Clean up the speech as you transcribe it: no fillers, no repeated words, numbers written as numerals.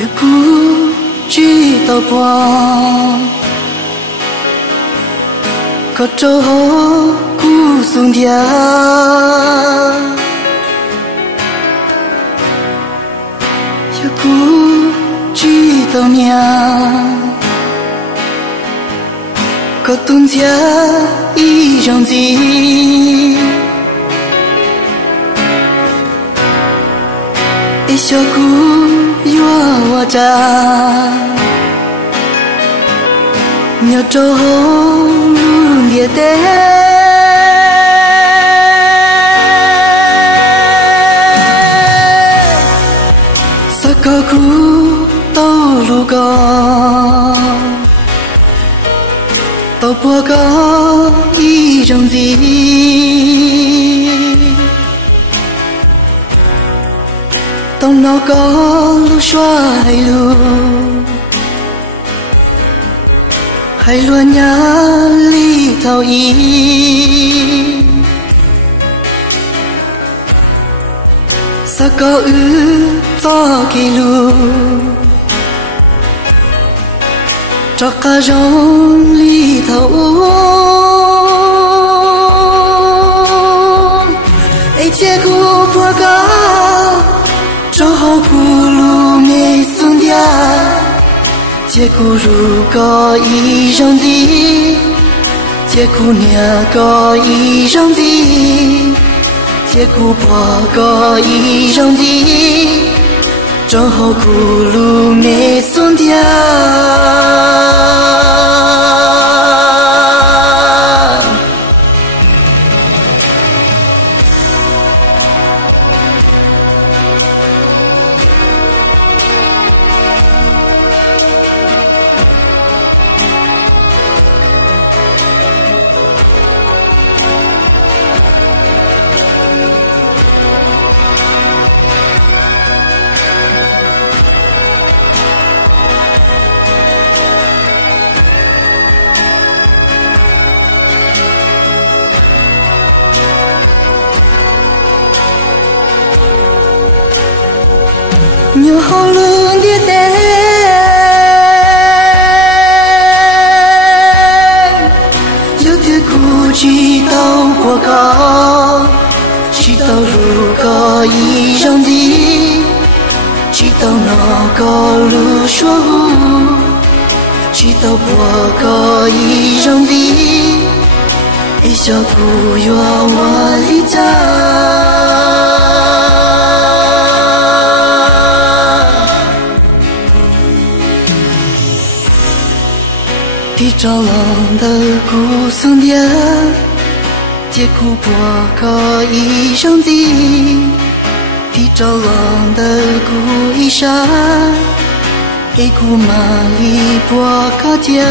也孤举到光，可周后孤松掉，也孤举到娘，可东家一张地。一小姑约我家，鸟周路列的，萨高姑都路高，都波高一张地。东脑高路刷海路，海乱呀里头一，萨高走给路，找个容里头，哎结果不高。周后古路没松掉，结果如果一张地，结果娘个一张地，结果婆个一张地，周后古路没松掉。nhiều hồ lương đi đến yêu thương của chỉ tao qua có chỉ tao ru có ý trong gì chỉ tao nó có lu số chỉ tao qua có ý trong gì ý cho cô yêu hoa lý cha đi cho lòng đời của xuân dia tiếc của bỏ có ý trong gì đi cho lòng đời của ý xa ý của mà li bỏ có theo